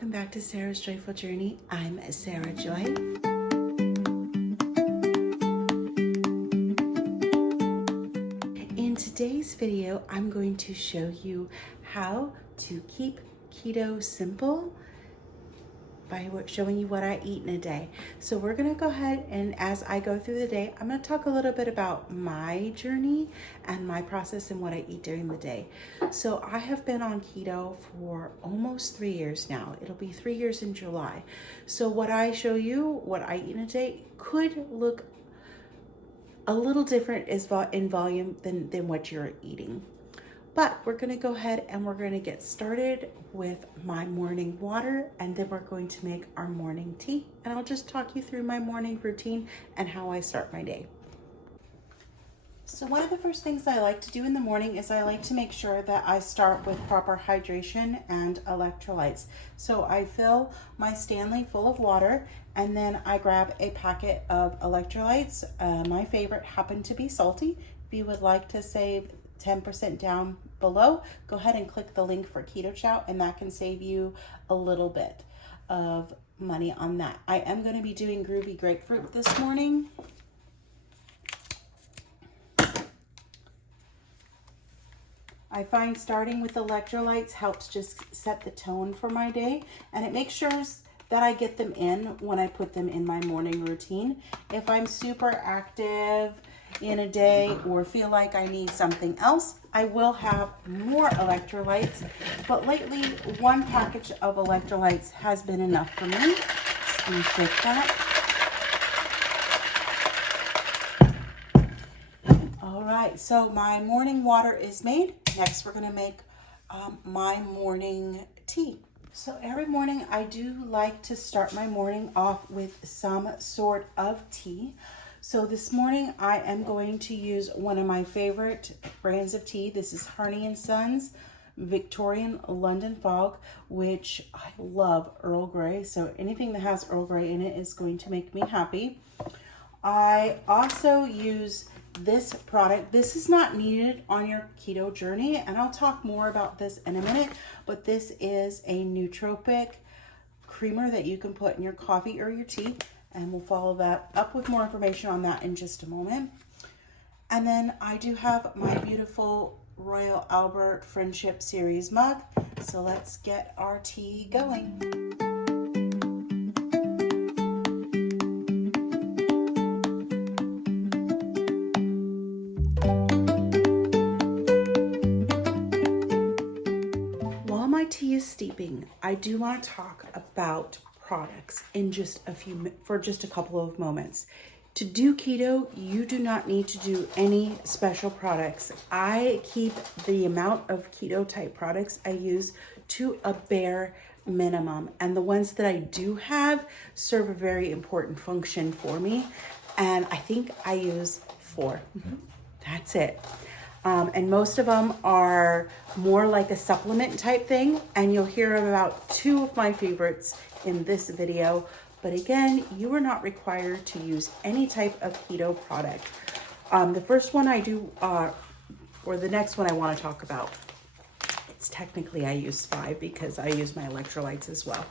Welcome back to Sarah's Joyful Journey. I'm Sarah Joy. In today's video, I'm going to show you how to keep keto simple by showing you what I eat in a day. So we're gonna go ahead and as I go through the day, I'm gonna talk a little bit about my journey and my process and what I eat during the day. So I have been on keto for almost 3 years now. It'll be 3 years in July. So what I show you, what I eat in a day, could look a little different in volume than what you're eating. But we're gonna go ahead and we're gonna get started with my morning water, and then we're going to make our morning tea. And I'll just talk you through my morning routine and how I start my day. So one of the first things I like to do in the morning is I like to make sure that I start with proper hydration and electrolytes. So I fill my Stanley full of water, and then I grab a packet of electrolytes. My favorite happen to be salty. If you would like to save 10% down below, go ahead and click the link for Keto Chow, and that can save you a little bit of money on that. I am going to be doing groovy grapefruit this morning. I find starting with electrolytes helps just set the tone for my day, and it makes sure that I get them in when I put them in my morning routine. If I'm super active in a day or feel like I need something else, I will have more electrolytes, but lately one package of electrolytes has been enough for me. Just gonna shake that. All right, so my morning water is made. Next, we're gonna make my morning tea. So every morning I do like to start my morning off with some sort of tea. So this morning I am going to use one of my favorite brands of tea. This is Harney & Sons Victorian London Fog, which I love Earl Grey. So anything that has Earl Grey in it is going to make me happy. I also use this product. This is not needed on your keto journey, and I'll talk more about this in a minute, but this is a nootropic creamer that you can put in your coffee or your tea, and we'll follow that up with more information on that in just a moment. And then I do have my beautiful Royal Albert Friendship Series mug, so let's get our tea going. Steeping, I do want to talk about products in just a couple of moments. To do keto, you do not need to do any special products. I keep the amount of keto type products I use to a bare minimum, and the ones that I do have serve a very important function for me, and I think I use 4. That's it. And most of them are more like a supplement type thing, and you'll hear about 2 of my favorites in this video. But again, you are not required to use any type of keto product. The first one I do, or the next one I want to talk about, it's technically I use 5 because I use my electrolytes as well.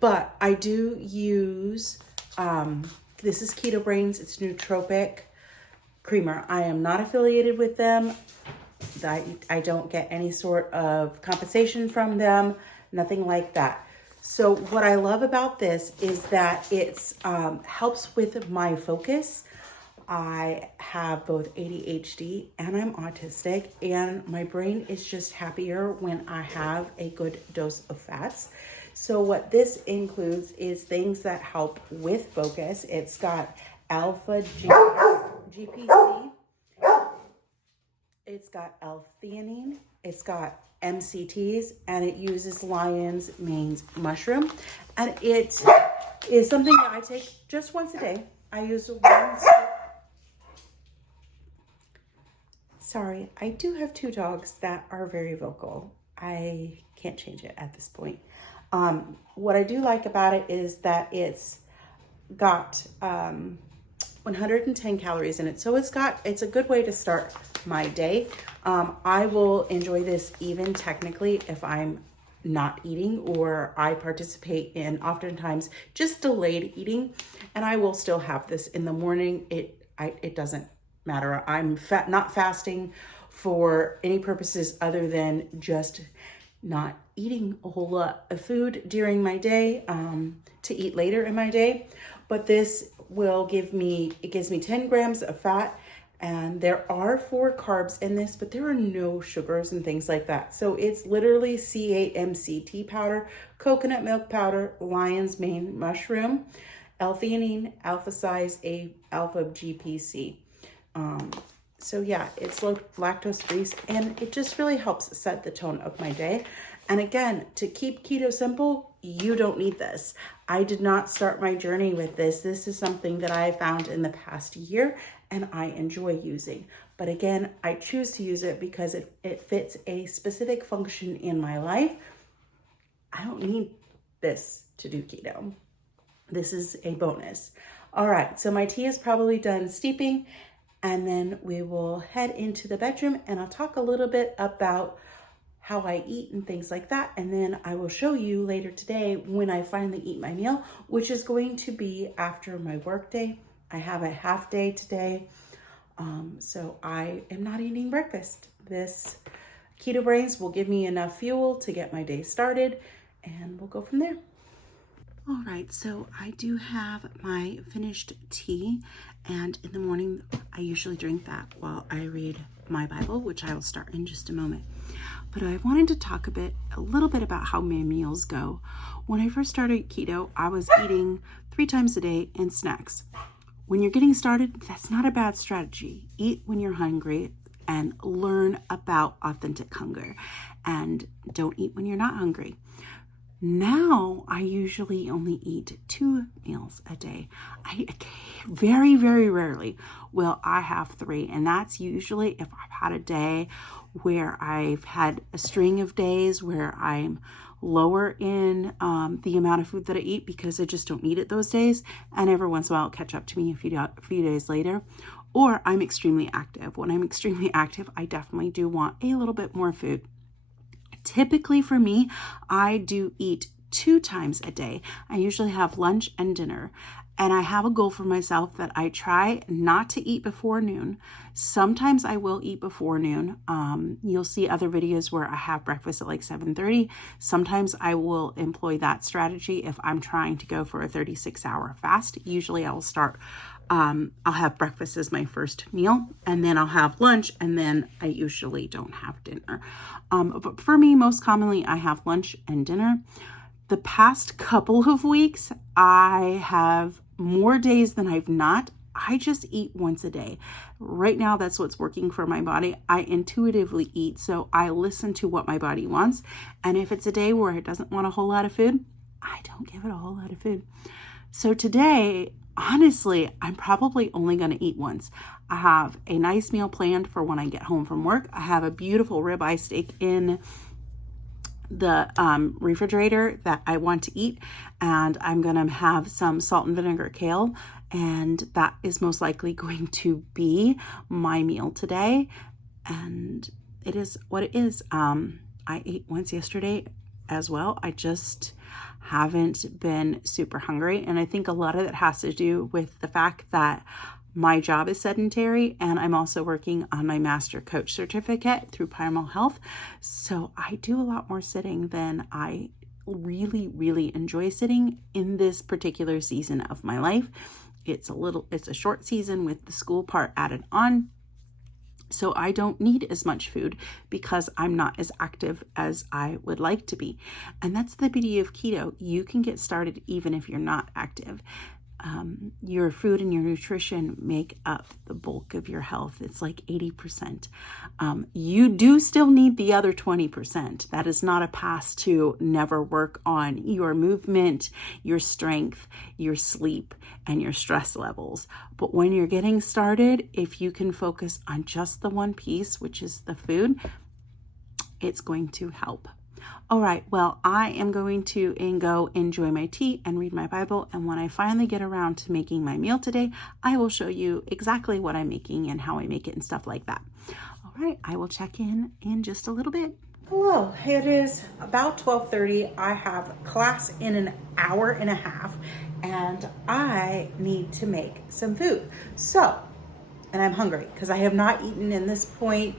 But I do use, this is Keto Brains, it's nootropic creamer. I am not affiliated with them. I don't get any sort of compensation from them, nothing like that. So what I love about this is that it's helps with my focus. I have both ADHD and I'm autistic, and my brain is just happier when I have a good dose of fats. So what this includes is things that help with focus. It's got alpha GPC, it's got L-theanine, it's got MCTs, and it uses lion's mane mushroom. And it is something that I take just once a day. I use 1 scoop. Sorry, I do have 2 dogs that are very vocal. I can't change it at this point. What I do like about it is that it's got 110 calories in it. So it's a good way to start my day. I will enjoy this even technically if I'm not eating, or I participate in oftentimes just delayed eating, and I will still have this in the morning. It doesn't matter. I'm not fasting for any purposes other than just not eating a whole lot of food during my day to eat later in my day. But this will gives me 10 grams of fat, and there are 4 carbs in this, but there are no sugars and things like that. So it's literally CAMCT powder, coconut milk powder, lion's mane mushroom, L-theanine, alpha size, alpha GPC. So yeah, it's lactose free, and it just really helps set the tone of my day. And again, to keep keto simple, you don't need this. I did not start my journey with this. This is something that I found in the past year and I enjoy using. But again, I choose to use it because it fits a specific function in my life. I don't need this to do keto. This is a bonus. All right, so my tea is probably done steeping, and then we will head into the bedroom and I'll talk a little bit about how I eat and things like that. And then I will show you later today when I finally eat my meal, which is going to be after my work day. I have a half day today. So I am not eating breakfast. This Keto Brains will give me enough fuel to get my day started, and we'll go from there. All right, so I do have my finished tea, and in the morning, I usually drink that while I read my Bible, which I will start in just a moment. But I wanted to talk a little bit about how my meals go. When I first started keto, I was eating 3 times a day and snacks. When you're getting started, that's not a bad strategy. Eat when you're hungry and learn about authentic hunger, and don't eat when you're not hungry. Now, I usually only eat 2 meals a day. I very, very rarely will I have 3. And that's usually if I've had a day where I've had a string of days where I'm lower in the amount of food that I eat because I just don't eat it those days. And every once in a while, it'll catch up to me a few days later. Or I'm extremely active. When I'm extremely active, I definitely do want a little bit more food. Typically for me, I do eat 2 times a day. I usually have lunch and dinner. And I have a goal for myself that I try not to eat before noon. Sometimes I will eat before noon. You'll see other videos where I have breakfast at like 7:30. Sometimes I will employ that strategy if I'm trying to go for a 36-hour fast. Usually I will start, I'll have breakfast as my first meal, and then I'll have lunch, and then I usually don't have dinner. But for me, most commonly, I have lunch and dinner. The past couple of weeks, I have more days than I've not. I just eat once a day. Right now, that's what's working for my body. I intuitively eat, so I listen to what my body wants. And if it's a day where it doesn't want a whole lot of food, I don't give it a whole lot of food. So today, honestly, I'm probably only going to eat once. I have a nice meal planned for when I get home from work. I have a beautiful ribeye steak in the refrigerator that I want to eat, and I'm gonna have some salt and vinegar kale, and that is most likely going to be my meal today, and it is what it is. I ate once yesterday as well. I just haven't been super hungry, and I think a lot of it has to do with the fact that my job is sedentary, and I'm also working on my master coach certificate through Primal Health. So I do a lot more sitting than I really, really enjoy sitting in this particular season of my life. It's a short season with the school part added on. So I don't need as much food because I'm not as active as I would like to be. And that's the beauty of keto. You can get started even if you're not active. Your food and your nutrition make up the bulk of your health. It's like 80%. You do still need the other 20%. That is not a pass to never work on your movement, your strength, your sleep, and your stress levels. But when you're getting started, if you can focus on just the one piece, which is the food, it's going to help. All right, well, I am going to go enjoy my tea and read my Bible. And when I finally get around to making my meal today, I will show you exactly what I'm making and how I make it and stuff like that. All right, I will check in just a little bit. Hello, it is about 12:30. I have class in an hour and a half and I need to make some food. And I'm hungry because I have not eaten in this point.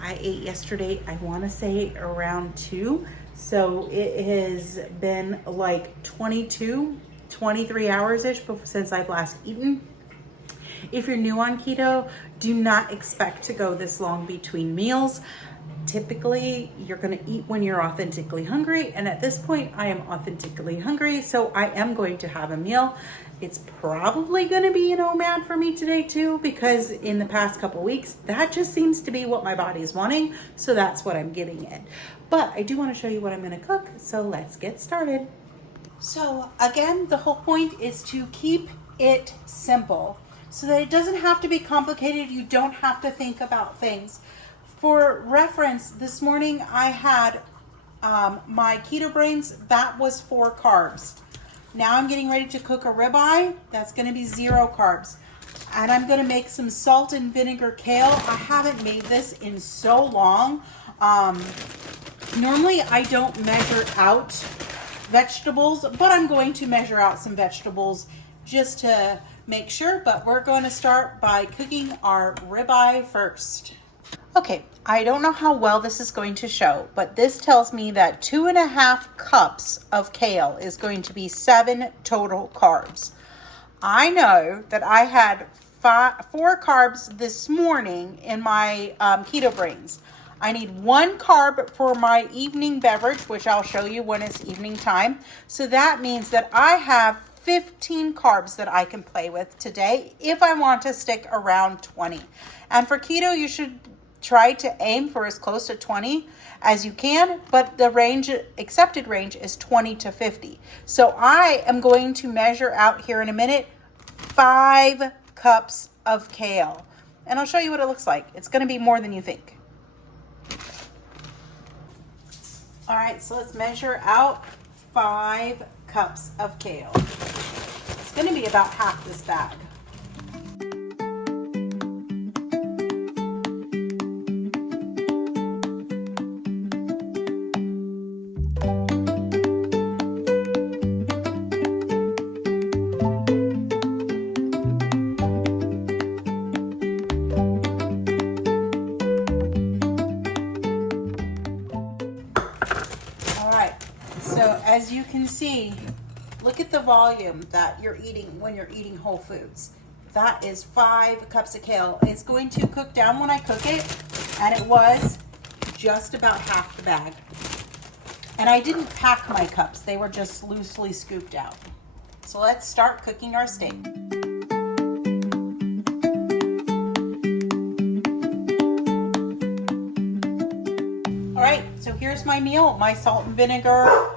I ate yesterday, I want to say around 2. So it has been like 22, 23 hours-ish since I've last eaten. If you're new on keto, do not expect to go this long between meals. Typically, you're going to eat when you're authentically hungry, and at this point, I am authentically hungry, so I am going to have a meal. It's probably going to be an OMAD for me today too, because in the past couple weeks, that just seems to be what my body is wanting, so that's what I'm giving it. But I do want to show you what I'm going to cook, so let's get started. So again, the whole point is to keep it simple so that it doesn't have to be complicated. You don't have to think about things. For reference, this morning I had my keto brains. That was 4 carbs. Now I'm getting ready to cook a ribeye. That's going to be 0 carbs. And I'm going to make some salt and vinegar kale. I haven't made this in so long. Normally I don't measure out vegetables, but I'm going to measure out some vegetables just to make sure. But we're going to start by cooking our ribeye first. Okay, I don't know how well this is going to show, but this tells me that 2.5 cups of kale is going to be 7 total carbs. I know that I had 4 carbs this morning in my keto brains. I need 1 carb for my evening beverage, which I'll show you when it's evening time. So that means that I have 15 carbs that I can play with today if I want to stick around 20. And for keto, you should try to aim for as close to 20 as you can, but the accepted range is 20 to 50. So I am going to measure out here in a minute 5 cups of kale. And I'll show you what it looks like. It's going to be more than you think. All right, so let's measure out 5 cups of kale. It's going to be about half this bag. As you can see, look at the volume that you're eating when you're eating whole foods. That is 5 cups of kale. It's going to cook down when I cook it, and it was just about half the bag. And I didn't pack my cups. They were just loosely scooped out. So let's start cooking our steak. All right, so here's my meal, my salt and vinegar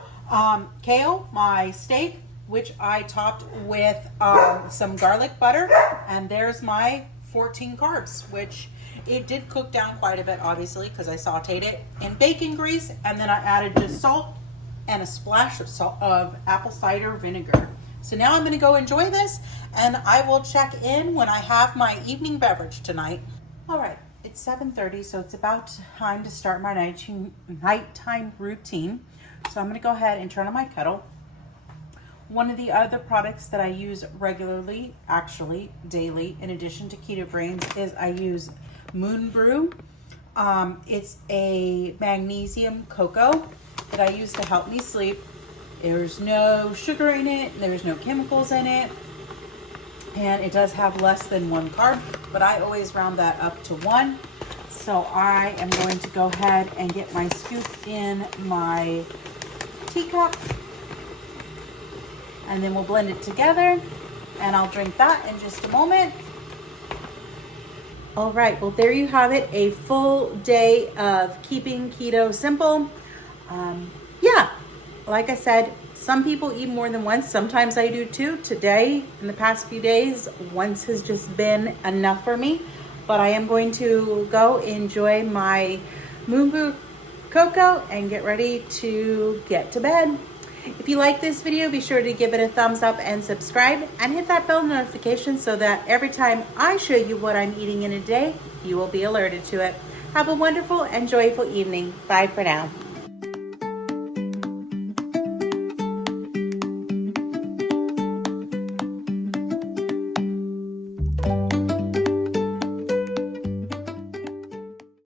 kale, my steak, which I topped with some garlic butter, and there's my 14 carbs, which it did cook down quite a bit, obviously, because I sauteed it in bacon grease, and then I added just salt and a splash of apple cider vinegar. So now I'm going to go enjoy this, and I will check in when I have my evening beverage tonight. All right, it's 7:30, so it's about time to start my nighttime routine. So I'm going to go ahead and turn on my kettle. One of the other products that I use regularly, actually daily, in addition to Keto Brains, is I use Moon Brew. It's a magnesium cocoa that I use to help me sleep. There's no sugar in it. There's no chemicals in it. And it does have less than 1 carb, but I always round that up to 1. So I am going to go ahead and get my scoop in my teacup, and then we'll blend it together, and I'll drink that in just a moment. All right, well, there you have it, a full day of keeping keto simple. Yeah, like I said, some people eat more than once. Sometimes I do too. Today, in the past few days, once has just been enough for me, but I am going to go enjoy my Moon Brew cocoa and get ready to get to bed. If you like this video, be sure to give it a thumbs up and subscribe, and hit that bell notification so that every time I show you what I'm eating in a day, you will be alerted to it. Have a wonderful and joyful evening. Bye for now.